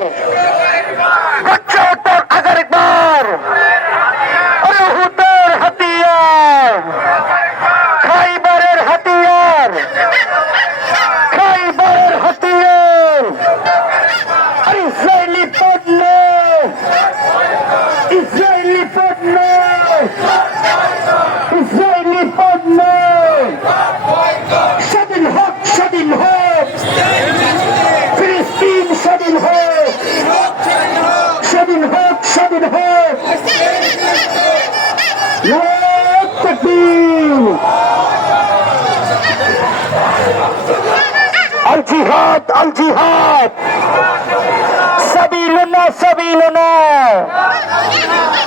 Yeah. আল জিহাদ আল জিহাদ সাবিলুনা সাবিলুনা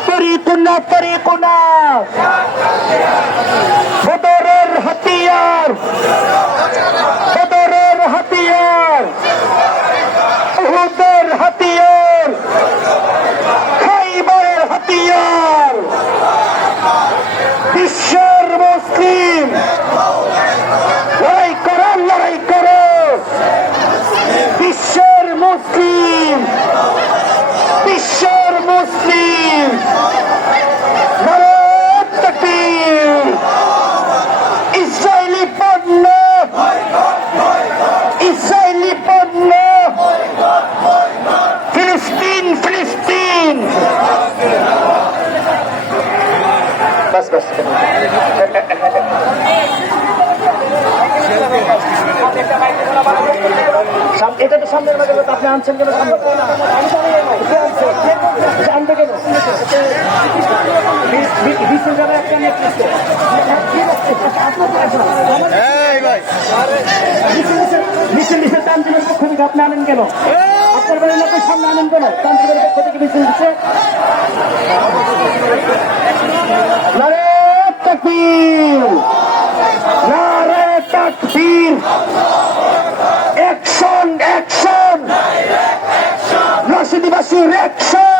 তরিকুনা তরিকুনা বদরের হাতিয়ার বদরের হাতিয়ার উহুদের হাতিয়ার খাইবারের হাতিয়ার বিশ্বের মুসলিম লড়াই করো লড়াই করো বিশ্বের মুসলিম। বিশ্বের মুসলিম। ইসরায়েলি পণ্য। ইসরায়েলি পণ্য। ফিলিস্তিন ফিলিস্তিন। বাস বাস। সাম- এটা তো সামনের মাঝে আপনি আনছেন কেন সামনে? আনবে কেন বি- বি- বিশের জায়গায় একটা আছে। মিছিল লিখে- তানজিমের পক্ষ থেকে আপনি আনেন কেন আপনার বাড়ির লোকের সামনে আনেন কেন তানজিমের পক্ষ থেকে মিছিল দিচ্ছে resurrection.